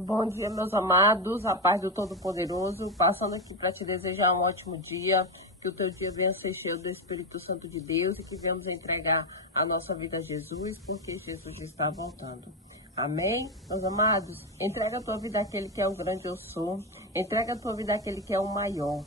Bom dia, meus amados, a paz do Todo-Poderoso, passando aqui para te desejar um ótimo dia, que o teu dia venha ser cheio do Espírito Santo de Deus e que venhamos entregar a nossa vida a Jesus, porque Jesus está voltando. Amém? Meus amados, entrega a tua vida àquele que é o grande eu sou, entrega a tua vida àquele que é o maior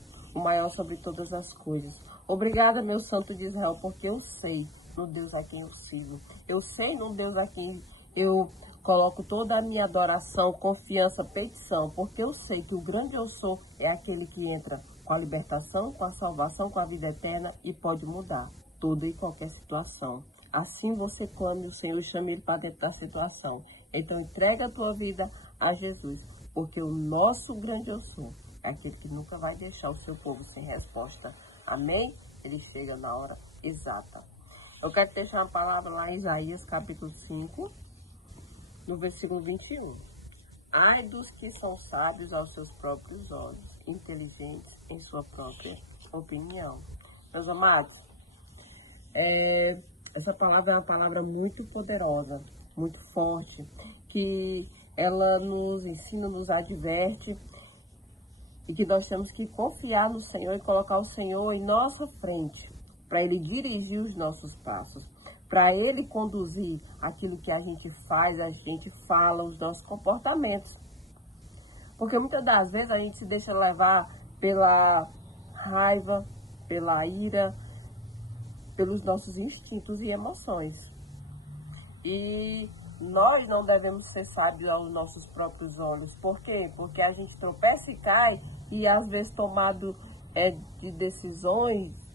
sobre todas as coisas. Obrigada, meu Santo de Israel, porque eu sei no Deus a quem eu sigo. Eu sei no Deus a quem eu coloco toda a minha adoração, confiança, petição, porque eu sei que o grande eu sou é aquele que entra com a libertação, com a salvação, com a vida eterna e pode mudar toda e qualquer situação. Assim você clame o Senhor e chame Ele para dentro da situação. Então entrega a tua vida a Jesus, porque o nosso grande eu sou é aquele que nunca vai deixar o seu povo sem resposta. Amém? Ele chega na hora exata. Eu quero deixar uma palavra lá em Isaías capítulo 5, no versículo 21. Ai dos que são sábios aos seus próprios olhos, inteligentes em sua própria opinião. Meus amados, essa palavra é uma palavra muito poderosa, muito forte, que ela nos ensina, nos adverte, e que nós temos que confiar no Senhor e colocar o Senhor em nossa frente, para Ele dirigir os nossos passos, para Ele conduzir aquilo que a gente faz, a gente fala, os nossos comportamentos. Porque muitas das vezes a gente se deixa levar pela raiva, pela ira, pelos nossos instintos e emoções. E nós não devemos ser sábios aos nossos próprios olhos. Por quê? Porque a gente tropeça e cai e às vezes tomado de decisões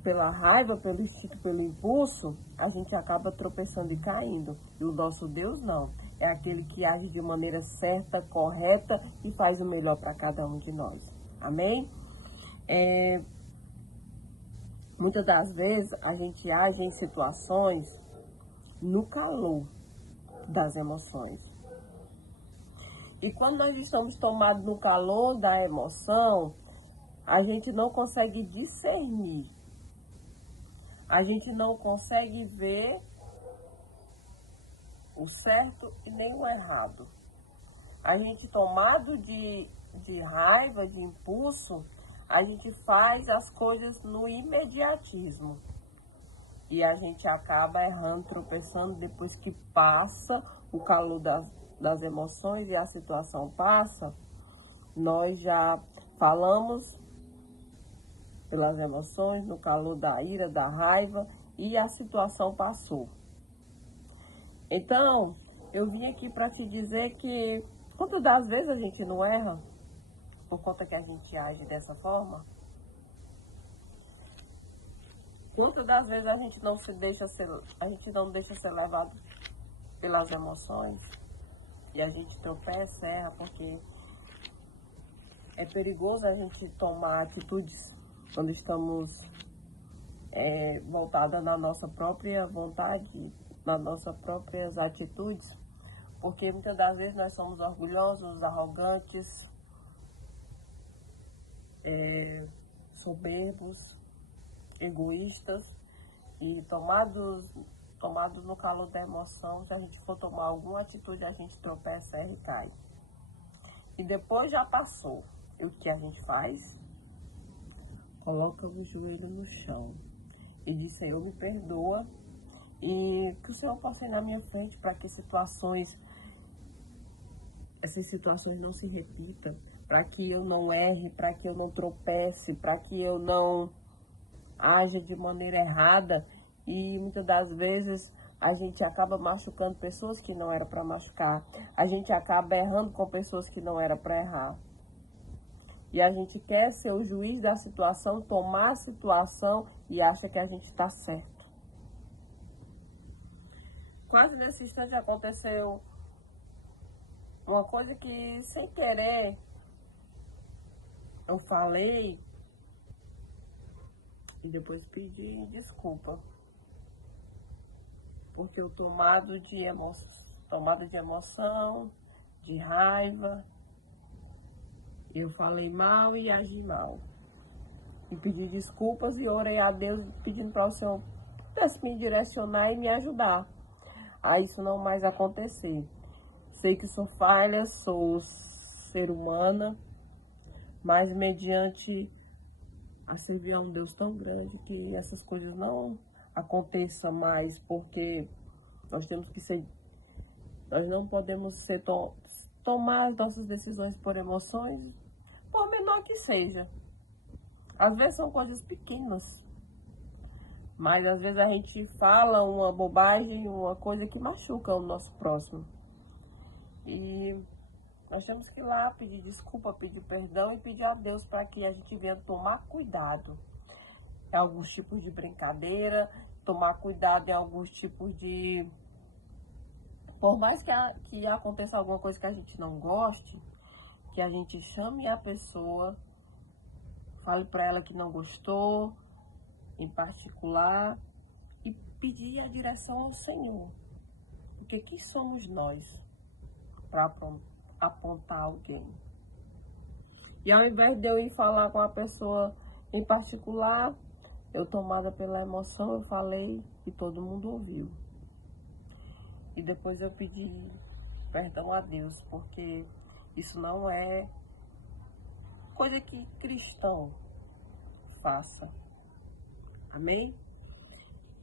pela raiva, pelo instinto, pelo impulso, a gente acaba tropeçando e caindo. E o nosso Deus não. É aquele que age de maneira certa, correta e faz o melhor para cada um de nós. Amém? Muitas das vezes a gente age em situações no calor das emoções. E quando nós estamos tomados no calor da emoção, a gente não consegue discernir. A gente não consegue ver o certo e nem o errado. A gente tomado de raiva, de impulso, a gente faz as coisas no imediatismo. E a gente acaba errando, tropeçando depois que passa o calor das emoções e a situação passa. Nós já falamos pelas emoções, no calor da ira, da raiva, e a situação passou. Então, eu vim aqui para te dizer que quantas das vezes a gente não erra por conta que a gente age dessa forma? Quantas das vezes a gente não deixa ser levado pelas emoções e a gente tropeça, erra, porque é perigoso a gente tomar atitudes quando estamos voltadas na nossa própria vontade, nas nossas próprias atitudes, porque muitas das vezes nós somos orgulhosos, arrogantes, soberbos, egoístas e tomados no calor da emoção, se a gente for tomar alguma atitude, a gente tropeça, erra e cai. E depois já passou. E o que a gente faz? Coloca o joelho no chão e diz: Senhor, me perdoa, e que o Senhor possa ir na minha frente para que essas situações não se repitam, para que eu não erre, para que eu não tropece, para que eu não haja de maneira errada. E muitas das vezes a gente acaba machucando pessoas que não era para machucar, a gente acaba errando com pessoas que não era para errar. E a gente quer ser o juiz da situação, tomar a situação e acha que a gente está certo. Quase nesse instante aconteceu uma coisa que, sem querer, eu falei e depois pedi desculpa. Porque eu tomada de emoção, de raiva, eu falei mal e agi mal. E pedi desculpas e orei a Deus pedindo para o Senhor pudesse me direcionar e me ajudar a isso não mais acontecer. Sei que sou falha, sou ser humana, mas mediante a servir a um Deus tão grande que essas coisas não aconteçam mais, porque nós temos que ser, nós não podemos tomar as nossas decisões por emoções, por menor que seja. Às vezes são coisas pequenas, mas às vezes a gente fala uma bobagem, uma coisa que machuca o nosso próximo. E nós temos que ir lá pedir desculpa, pedir perdão e pedir a Deus para que a gente venha tomar cuidado em alguns tipos de brincadeira, tomar cuidado em alguns tipos de... Por mais que aconteça alguma coisa que a gente não goste, que a gente chame a pessoa, fale para ela que não gostou, em particular, e pedir a direção ao Senhor. Porque quem somos nós para apontar alguém? E ao invés de eu ir falar com a pessoa em particular, eu, tomada pela emoção, eu falei e todo mundo ouviu. E depois eu pedi perdão a Deus, porque isso não é coisa que cristão faça. Amém?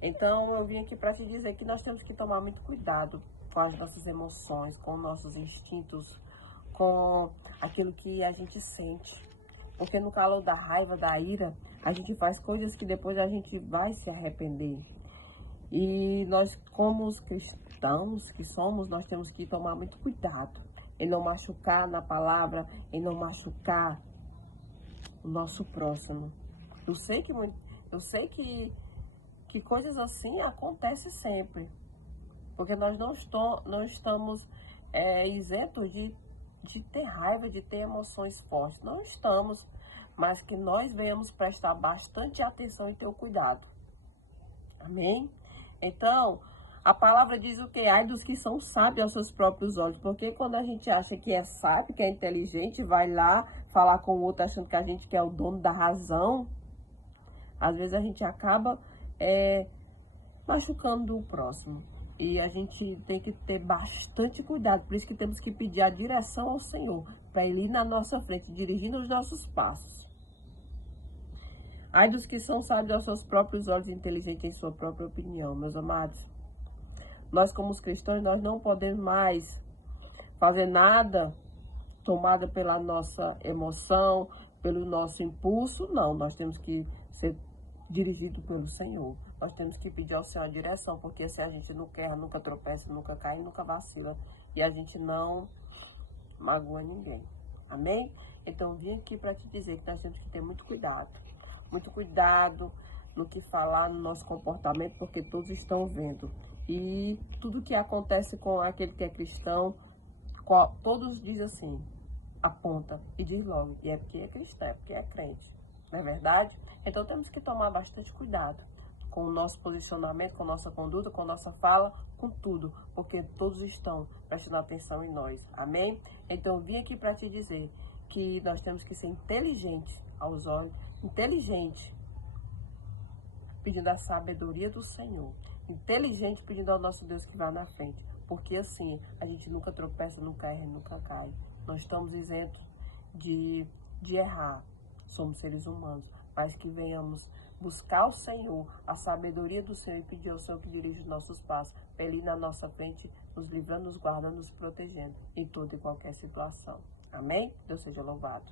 Então eu vim aqui para te dizer que nós temos que tomar muito cuidado com as nossas emoções, com nossos instintos, com aquilo que a gente sente. Porque no calor da raiva, da ira, a gente faz coisas que depois a gente vai se arrepender. E nós, como os cristãos que somos, nós temos que tomar muito cuidado em não machucar na palavra, em não machucar o nosso próximo. Eu sei que coisas assim acontecem sempre, porque nós não estamos isentos de ter raiva, de ter emoções fortes. Não estamos, mas que nós venhamos prestar bastante atenção e ter o cuidado. Amém? Então, a palavra diz o quê? Ai dos que são sábios aos seus próprios olhos. Porque quando a gente acha que é sábio, que é inteligente, vai lá falar com o outro achando que a gente que é o dono da razão, às vezes a gente acaba machucando o próximo. E a gente tem que ter bastante cuidado. Por isso que temos que pedir a direção ao Senhor, para Ele ir na nossa frente, dirigindo os nossos passos. Ai dos que são sábios aos seus próprios olhos e inteligentes em sua própria opinião, meus amados. Nós, como os cristãos, nós não podemos mais fazer nada tomada pela nossa emoção, pelo nosso impulso. Não, nós temos que ser dirigidos pelo Senhor. Nós temos que pedir ao Senhor a direção, porque assim a gente não quer, nunca tropeça, nunca cai, nunca vacila. E a gente não magoa ninguém. Amém? Então, eu vim aqui para te dizer que nós temos que ter muito cuidado. Muito cuidado no que falar, no nosso comportamento, porque todos estão vendo. E tudo que acontece com aquele que é cristão, todos dizem assim, aponta e diz logo, e é porque é cristão, é porque é crente. Não é verdade? Então temos que tomar bastante cuidado com o nosso posicionamento, com a nossa conduta, com a nossa fala, com tudo, porque todos estão prestando atenção em nós. Amém? Então vim aqui para te dizer que nós temos que ser inteligentes aos olhos, inteligente, pedindo a sabedoria do Senhor, inteligente pedindo ao nosso Deus que vá na frente, porque assim a gente nunca tropeça, nunca erra, nunca cai. Nós estamos isentos de errar, somos seres humanos, mas que venhamos buscar o Senhor, a sabedoria do Senhor e pedir ao Senhor que dirija os nossos passos, para Ele ir na nossa frente, nos livrando, nos guardando, nos protegendo em toda e qualquer situação. Amém? Deus seja louvado.